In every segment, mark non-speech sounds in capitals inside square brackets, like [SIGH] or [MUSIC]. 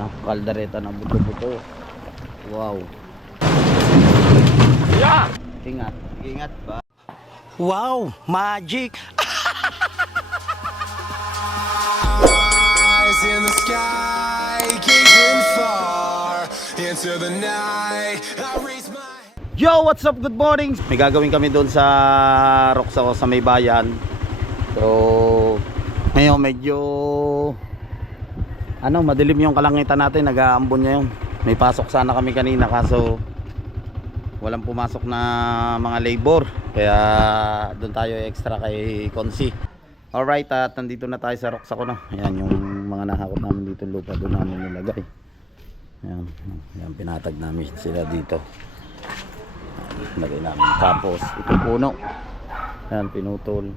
ano, kaldereta na buto-buto. Wow. Yeah! Ingat. Ingat ba? Wow, magic! Eyes in the sky, gazing far into the night. I raise my Yo, what's up? Good morning. May gagawin kami doon sa Roxao sa may bayan. So, ngayon medyo ano, madilim yung kalangitan natin, nag-aambon ngayon. May pasok sana kami kanina kaso walang pumasok na mga labor. Kaya doon tayo extra kay Konsi. Alright, at nandito na tayo sa Roxao no. Ayan yung mga nahakot namin dito lupa doon namin nilagay. Ayan, ayan pinatag namin sila dito lagay namin tapos ito puno yan pinutol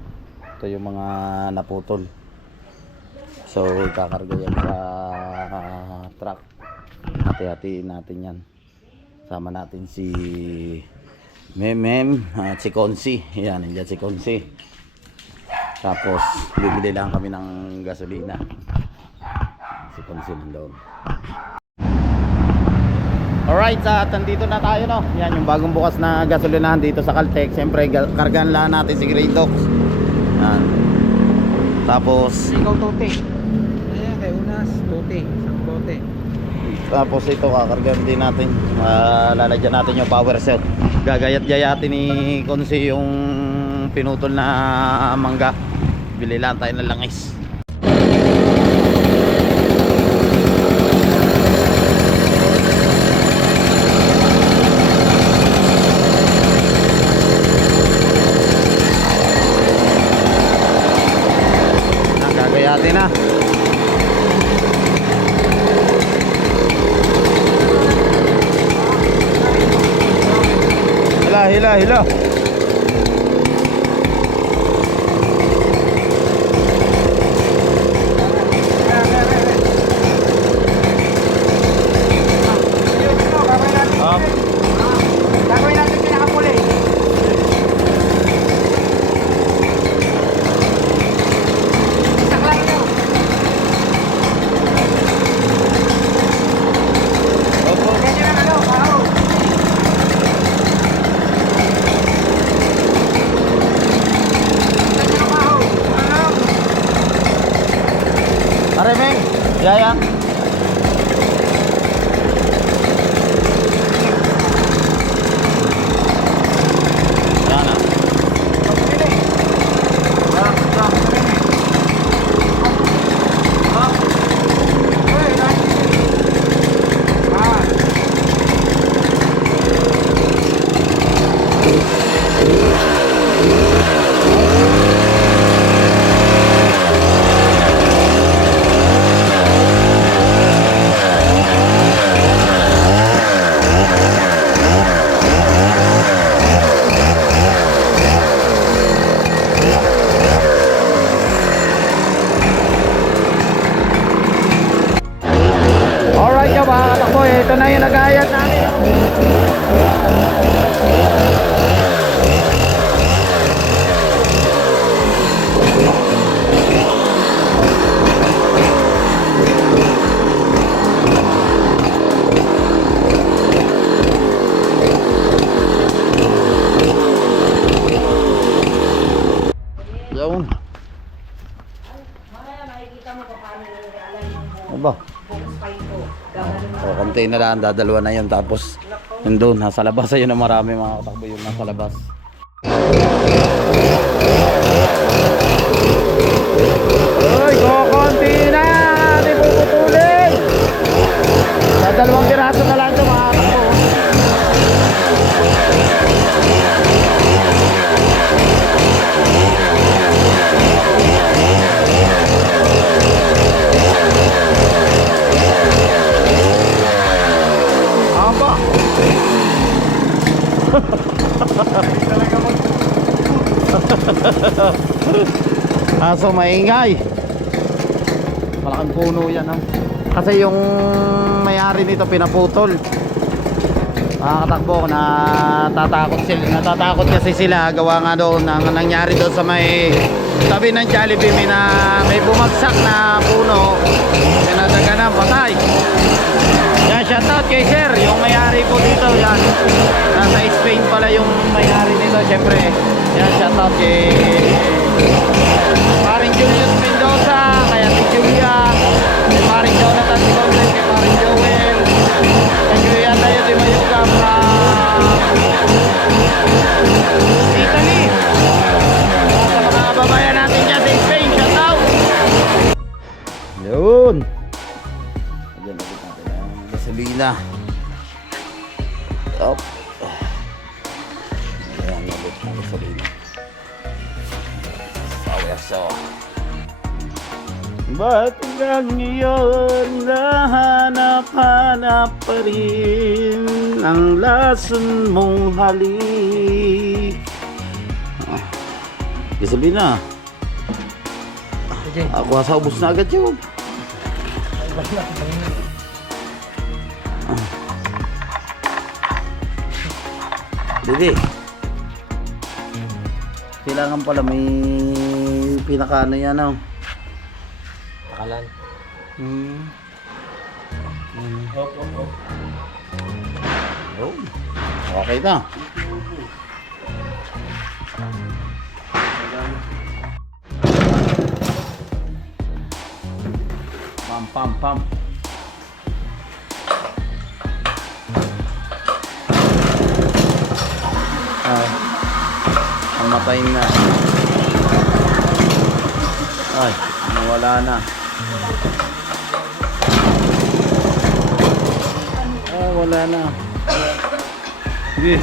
ito yung mga naputol so kakarga yan sa truck hati-hatiin natin yan sama natin si Memem at si Konsi yan nandiyan si Konsi tapos bibili lang kami ng gasolina si Konsi nandoon Alright, at nandito na tayo no. Yan yung bagong bukas na gasolinahan dito sa Caltex. Siyempre, ga- kargaan lang natin si Grey Dogs. Yan. Tapos, Ikaw tote. Tote. Isang bote. tapos ito kakargaan din natin. Uh, lalagyan natin yung power cell. Gagayat-gayatin ni Konsi yung pinutol na mangga. Bili lang tayo ng langis. Yan, gagayatin na. Hila, hila, hila. Ah, Gagawin natin pinakapuli. Saklang nyo. opo. Ganyan ang ano, kao. Ganyan ang kao. Ano? Pare, Meng. Yaya. Yan ah. Pagpili. Ah, ah, pagpili. Ah. Uy, nai- Ah. Alright ka mga katakbo, ito na yung nagayat namin. Yun. Ano ba? Na lang, dadalawa na yun. Tapos, yun doon, nasa labas. Ayun na marami mga katakbo yun nasa labas. Uy, kukunti na! Hindi puputulin! Sa dalawang piraso na lang [LAUGHS] Kaso maingay. Malaking puno yan. Oh. Kasi yung may-ari nito pinaputol. Nakakatakbo na tatakot sila, natatakot kasi sila gawa nga doon ang nangyari doon sa may tabi ng Jollibee may, na, may bumagsak na puno. Pinadaga na patay. Kay Sir, yung may-ari po dito, yan. Nasa Spain pala yung may-ari nito, syempre. Yan, shoutout kay Paring Julius Mendoza, kaya si Julia, kay Paring Jonathan Sigontes, kay Paring Joel, kay Julia tayo di Mayuga from Italy. Sa mga kababayan natin dyan sa Spain, shoutout! Yun! Gasolina. Up. Ayan, nabit ang gasolina. Power so. Ba't hanggang ngayon nahanap-hanap pa rin ang lason mong halik? Ah, Gasolina. Sige. Ako sa ubus na agad yun. Didi. Kailangan pala may pinakaano yan oh. Pakalan. Hmm. Hop, hop, hop. Oh. Okay na. Pam pam pam. Namatay na. Ay, nawala na. Ah, wala na. Sige.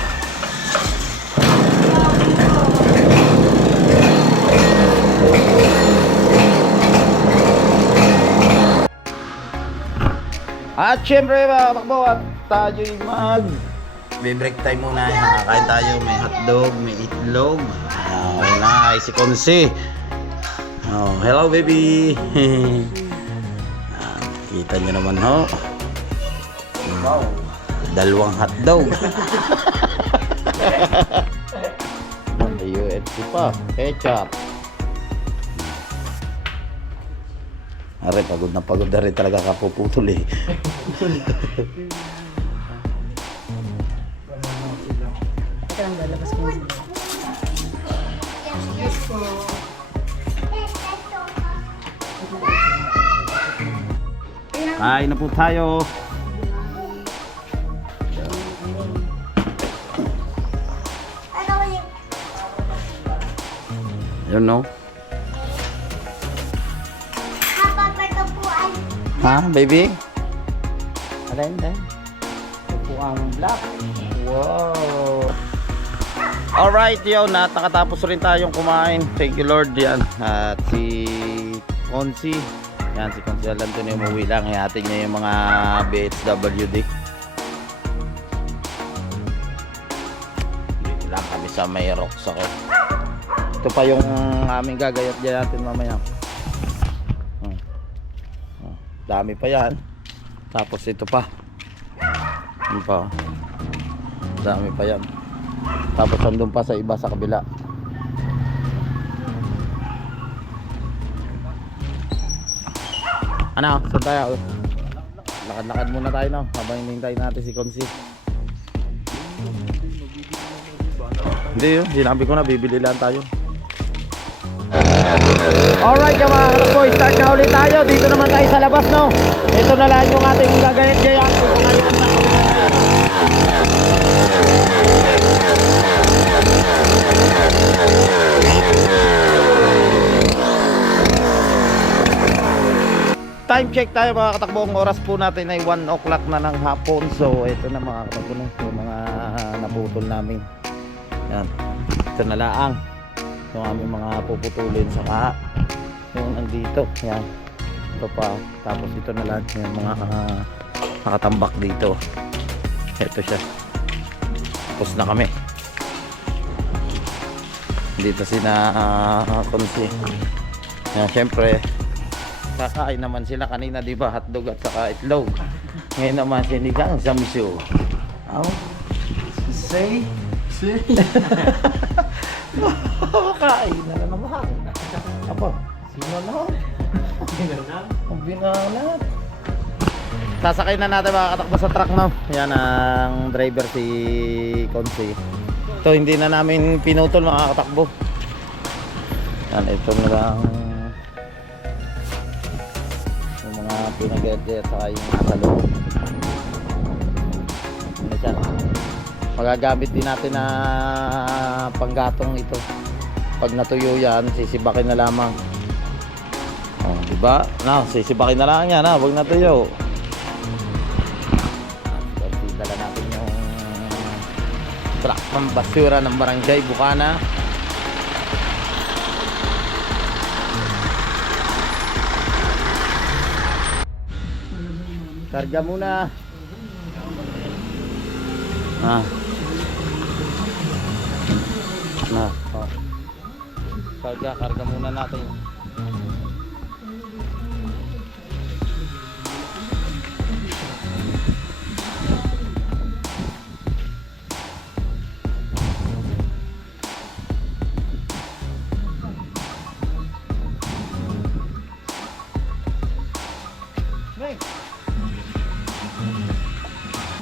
At syempre mga katakbo at tayo'y mag may break time muna. Nakakain tayo. May hotdog may itlog. Oh, na si Konsi. Oh, hello baby. [LAUGHS] Ah, kita nyo naman ho. Wow. Dalawang hotdog. [LAUGHS] May UFC pa. Ketchup. Are, pagod na pagod na rin talaga kapuputol eh. [LAUGHS] Kain na po tayo. Yun no? Ha, baby? Alin, alin? Ang black. Wow. Alright, yo, nakatapos rin tayong kumain. Thank you, Lord. Yan. At si Konsi. Yan, si Konsi Alantonio umuwi lang. Ihatid niya yung mga BHWD. Dito lang kami sa may rocks ako. Ito pa yung aming gagayat dyan natin mamaya. Hmm. Oh, dami pa yan. Tapos ito pa. Ano pa? oh. Dami pa yan. Tapos andun pa sa iba sa kabila. Ano? Saan tayo? Lakad-lakad muna tayo no? Habang hinihintay natin si Konsi. Hindi yun. Sinabi ko na bibili lang tayo. Alright yung mga boy, start na ulit tayo. Dito naman tayo sa labas, no? Ito na lang yung ating gagayat-gayat. Kung ngayon na Time check tayo mga katakbo. Ang oras po natin ay 1 o'clock na ng hapon. So ito na mga katakbo no, yung mga naputol namin. Yan. Ito na laang. Yung aming mga puputulin saka yung nandito. Yan. Ito pa. Tapos ito na lahat yung mga ah, nakatambak dito. Ito siya. Tapos na kami. Dito si na uh, konsi. Yan, syempre, kakain naman sila kanina, di ba? Hotdog at saka itlog. Ngayon naman, sinigang samsyo. Oh, say, say. Kakain na naman. Apo, sino na? Ang binanat. Sasakay na natin mga katakbo sa truck no. Yan ang driver si Consi. Ito hindi na namin pinutol mga katakbo. Yan ito na lang yung mga pinag-edit sa yung nasa. Ano siya? Magagamit din natin na panggatong ito. Pag natuyo yan, sisibakin na lamang. Oh, di ba? Na, sisibakin na lang yan, ha, wag natuyo. Dala natin yung truck ng basura ng barangay Bukana. Karga muna. Ah. Na. Oh. Karga, karga muna natin.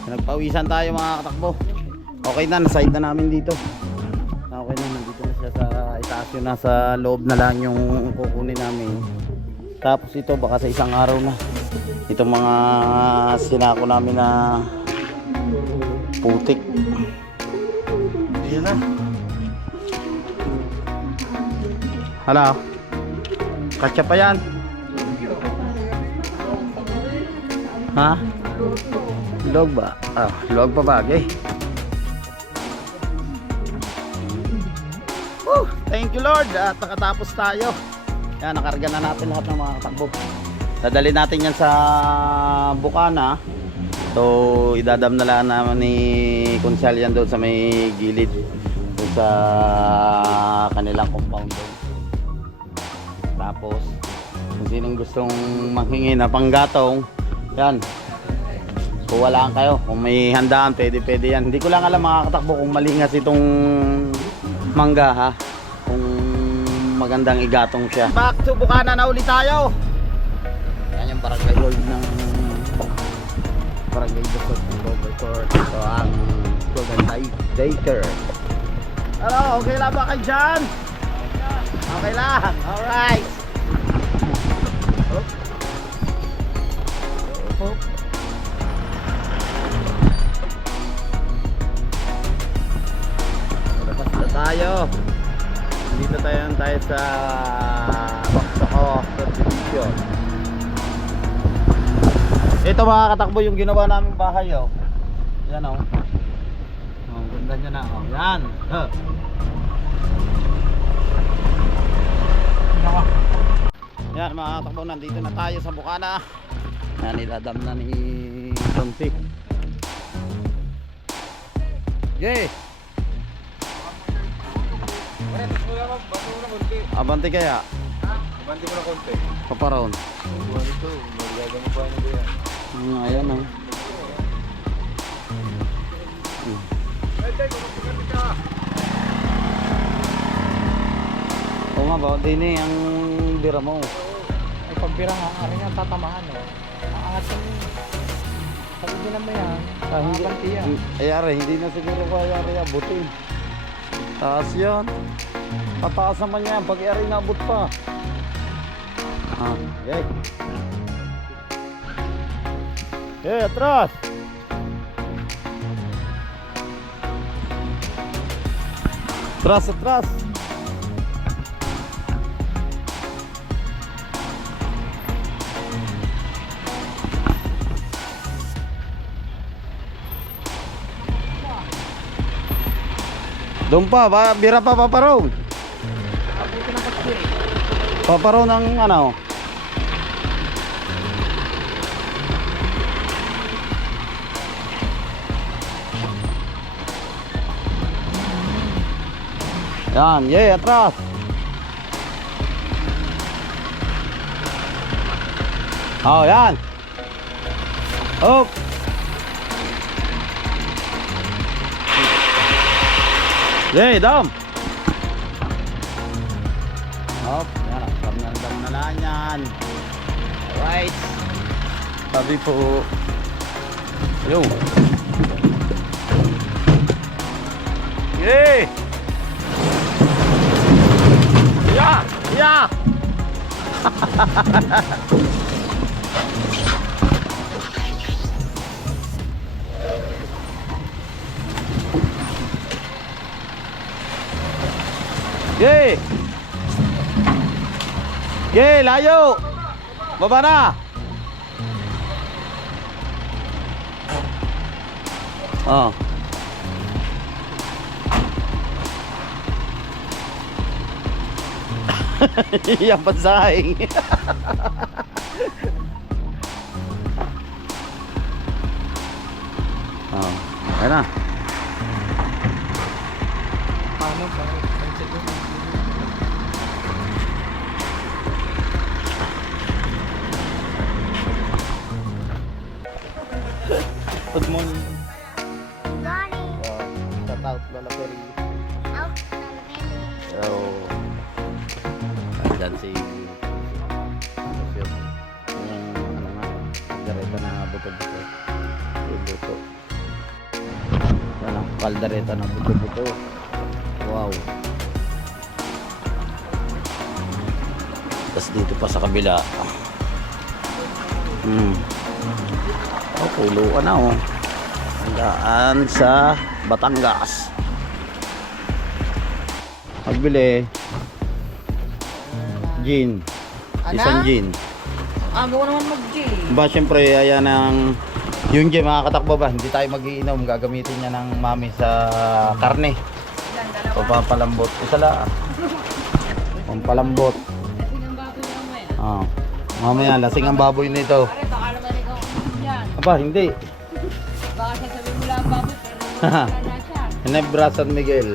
Nagpawisan tayo mga katakbo. Okay na, naside na namin dito. Okay na, nandito na siya sa itaas yun. Nasa loob na lang yung kukunin namin. Tapos ito, baka sa isang araw na. Itong mga sinako namin na putik. Ayan na. Hala. Katsa pa yan. Ha? Log ba? Ah, log pa bagay. Woo! Thank you Lord at nakatapos tayo. Yan, nakarga na natin lahat ng mga katakbo. Dadali natin yan sa Bukana. So, idadam na lang naman ni Kunsal yan doon sa may gilid. Doon sa kanilang compound doon. Tapos, kung sinong gustong manghingi na panggatong, yan, Kuha lang kayo. Kung may handaan, pwede pwede yan. Hindi ko lang alam mga katakbo kung malingas itong mangga ha. Kung magandang igatong siya. Back to Bukana na ulit tayo. Yan yung barangay hall ng barangay Dusot ng Robertor. Ito ang Golden Day Daker. Hello, okay lang ba kayo dyan? Okay lang. Alright. Sa Baksaco Subdivision. Ito mga katakbo yung ginawa naming bahay oh. Yan oh. Oh, ganda niya na oh. Yan. Huh. Yan mga katakbo nandito na tayo sa Bukana. Yan iladam na ni Tonti. Yay! Abante kaya? Banti mo na konti. Paparoon. Buwan ito. Magagawa mo pa ano yan. Hmm, ayan oh. Hmm. Oo nga ba, din eh ang bira mo. Ay, pagbira nga, ano yan, tatamaan eh. Aangat ka mo. Sabi din naman yan. Ah, hindi, ay, are, hindi na siguro kaya kaya butin. Taas yan. Tataas naman yan pag ari nabot pa. Ah, okay. Eh, atras! Atras, atras! Doon pa, bira pa paparong. Paparong ng ano? Yan, yay, atras. Oh, yan. Up. Yay, dam. Yan. Alright. Sabi po, Yo. Yay! Yeah! Yeah! [LAUGHS] Yay! Yay, layo! Baba na! Oh. [LAUGHS] Yan pansahing. [LAUGHS] oh, na. Hmm. Oh, ka na oh. Hanggaan sa Batangas. Magbili. Gin. Isang gin. Aga ko naman mag-gym. Ba, syempre, ayan ang... Yung gin, makakatakbo ba? Hindi tayo magiinom. Gagamitin niya ng mami sa karne. O papalambot. Isa lang. [LAUGHS] Pampalambot. Kasi ng baboy lang mo yan. Mamaya, lasing ang baboy nito. Pare, baka naman ikaw ang yan. Aba, hindi. [LAUGHS] Baka sasabihin mo lang ang baboy, pero wala na siya. Hinebra San Miguel.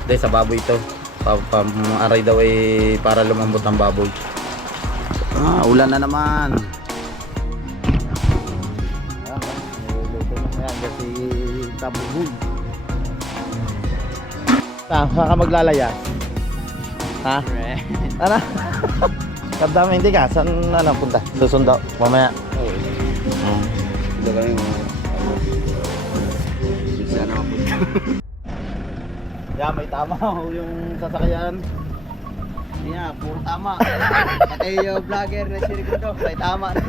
Hindi, sa baboy ito. Pa, pa, aray daw eh, para lumambot ang baboy. Ah, ulan na naman. Ah, niluluto na yan kasi tabugoy. Saan ka maglalaya? Ha? Ano? [LAUGHS] Kadami hindi ka. Saan ano punta? Susundo. Mamaya. Hmm. Ito kami mo. Sana mapunta. Yeah, may tama ho [LAUGHS] yung sasakyan. Yeah, puro tama. [LAUGHS] Pati yung vlogger na ko to. May tama [LAUGHS] na.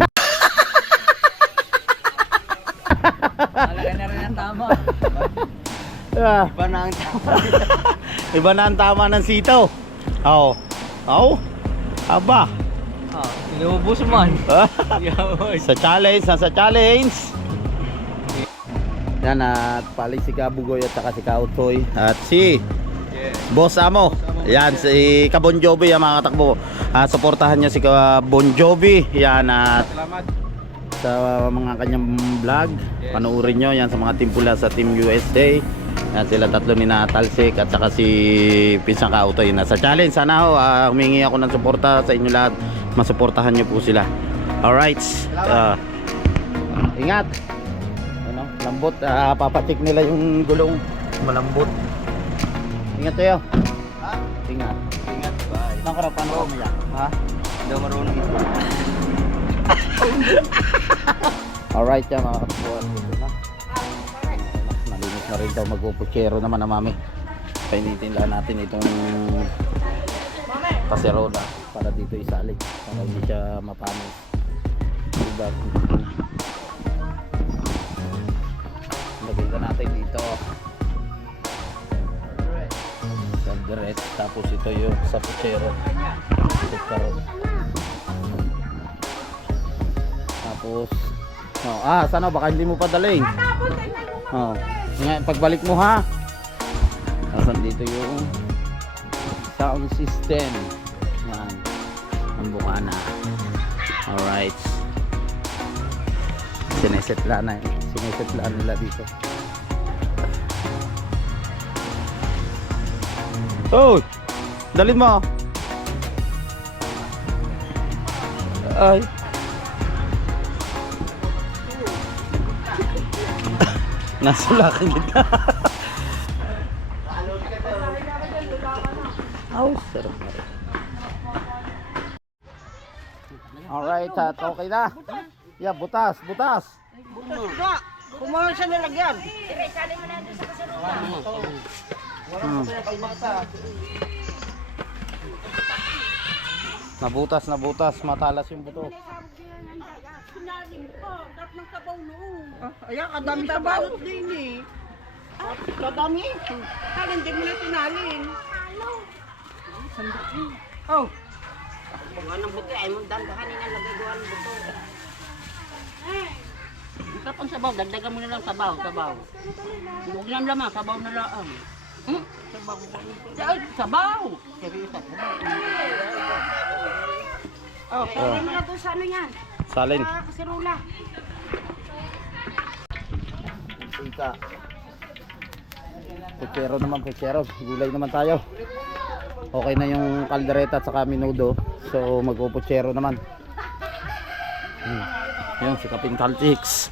Talaga na rin ang tama. Yeah. Iba na ang tama. Iba na ang tama ng sitaw. Oo. Oo. Aba. Ah, inubos man. [LAUGHS] sa challenge, nasa challenge. Yan at pali si Kabugoy at saka si Kautoy at si Boss Amo. Yan si Kabon Jovi yan mga katakbo. Ah, suportahan niyo si Kabon Jovi. Yan at Salamat. sa mga kanyang vlog. Panoorin nyo yan sa mga team pula sa Team USA. Yan sila tatlo ni Natalsik at saka si Pinsang Kautoy na sa challenge. Sana ho, ah, humingi ako ng suporta sa inyo lahat. Masuportahan nyo po sila. Alright. Ah, ingat. Ano, lambot. Ah, papatik nila yung gulong. Malambot. Ingat kayo. Ha? Ingat. Ingat. Bye. Nakarap, paano ko umiyak? Ha? Hindi ako marunong ito. [LAUGHS] Alright yan mga kapuan. Na. Rin daw magpupuchero naman na mami. Painitin lang natin itong kaserola para dito isali. Para hindi siya mapanis. Diba? Lagay natin dito. Kalderete. Tapos ito yung sa puchero. Tapos, oh, ah, sana baka hindi mo padalhin. Oh. Nga, pagbalik mo ha. Asan dito yung sound system. Yan. Ang bukana. Alright. Sinesetla na eh. Sinesetla nila dito. Oh! Dalhin mo. Ay. Nasulakan kita. Aw, sarap na rin. Alright, at okay na. Yeah, butas, butas. Kumuha siya nalagyan. Hmm. Nabutas, nabutas, matalas yung buto. Ah, ayan, kadami sa balot din eh. Ah, kadami. Halin din mo na sinalin. Oh. Buwan ng buti ay mong dandahanin ang lagagawan ng buto. Ikaw pang sabaw, dagdagan mo na lang sabaw, sabaw. Huwag lang laman, sabaw na lang. Hmm? Sabaw. Ay, sabaw. Seryoso, sabaw. Oh. Ano na to sa ano yan? Salin. Sa kasirula. Ika. Puchero naman, puchero. Gulay naman tayo. Okay na yung kaldereta at saka minudo. So magpupuchero naman. Hmm. Yun, si Kaping Calchix.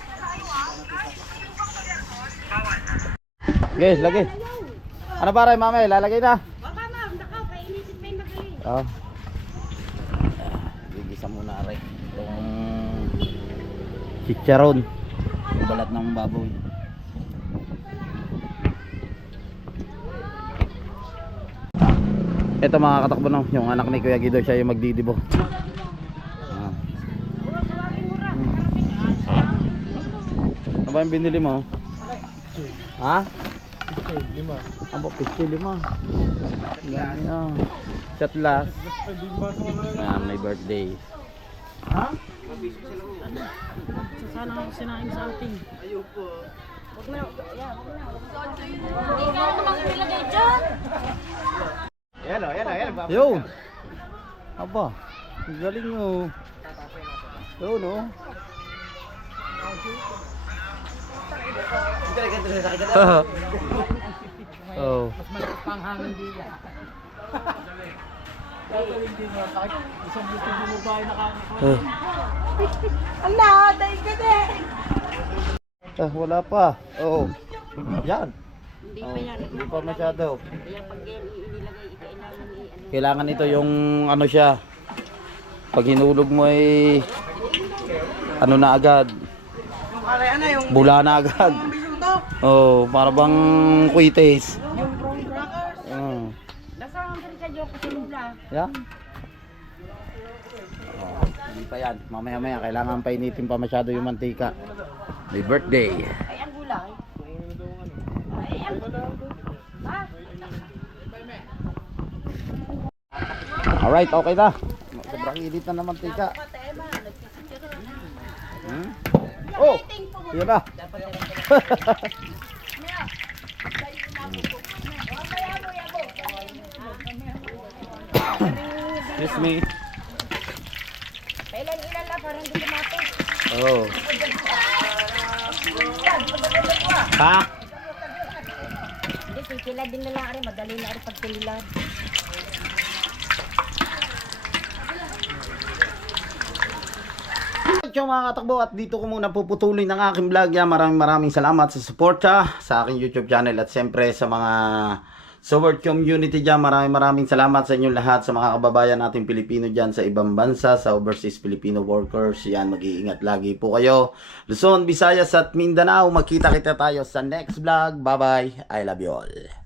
Okay, lagi. Ano para mama, lalagay na. Baka ma'am, nakaw, kainisin pa yung magaling. Oh. Gigisa muna rin. Itong chicharon. Balat ng baboy. Ito mga katakbo no, yung anak ni Kuya Guido siya yung magdidibo. Ah. Ano ba yung binili mo? Ha? Lima. Abo, pisti lima. Ganyan. Shot last. Ayan, may birthday. Hindi ka naman nilagay dyan. Yan o, yan o, yan. Yo! Aba, ang galing mo. Yo, no? [LAUGHS] oh. Din mo. Isang mo ba ay nakakakot. Oh. Ala, dahil ka din. Ah, wala pa. Oh. Yan. Hindi pa yan. Hindi pa masyado. Kailangan ito yung ano siya. Pag hinulog mo ay ano na agad. Ano yung Bula na agad. Oh, para bang quites. Oh. Nasa ang ka dyan kasirula. Yan. Hindi pa yan. Mamaya maya kailangan painitin pa masyado yung mantika. May birthday. Ay, ang gulay. Ay, ang Alright, okay na. Sobrang init na ng mantika. Hmm? Oh! Yun na. [LAUGHS] Excuse [LAUGHS] me. Oh. Ha? Hindi, sisilad din na lang rin. Madali na rin pagsilad. Ciao mga katakbo at dito ko muna puputuloy ng aking vlog. Maraming maraming salamat sa support ha, sa aking YouTube channel at siyempre sa mga Sword community dyan. Maraming maraming salamat sa inyong lahat sa mga kababayan natin Pilipino dyan sa ibang bansa, sa overseas Filipino workers. Yan, mag-iingat lagi po kayo. Luzon, Visayas at Mindanao. Magkita kita tayo sa next vlog. Bye bye. I love you all.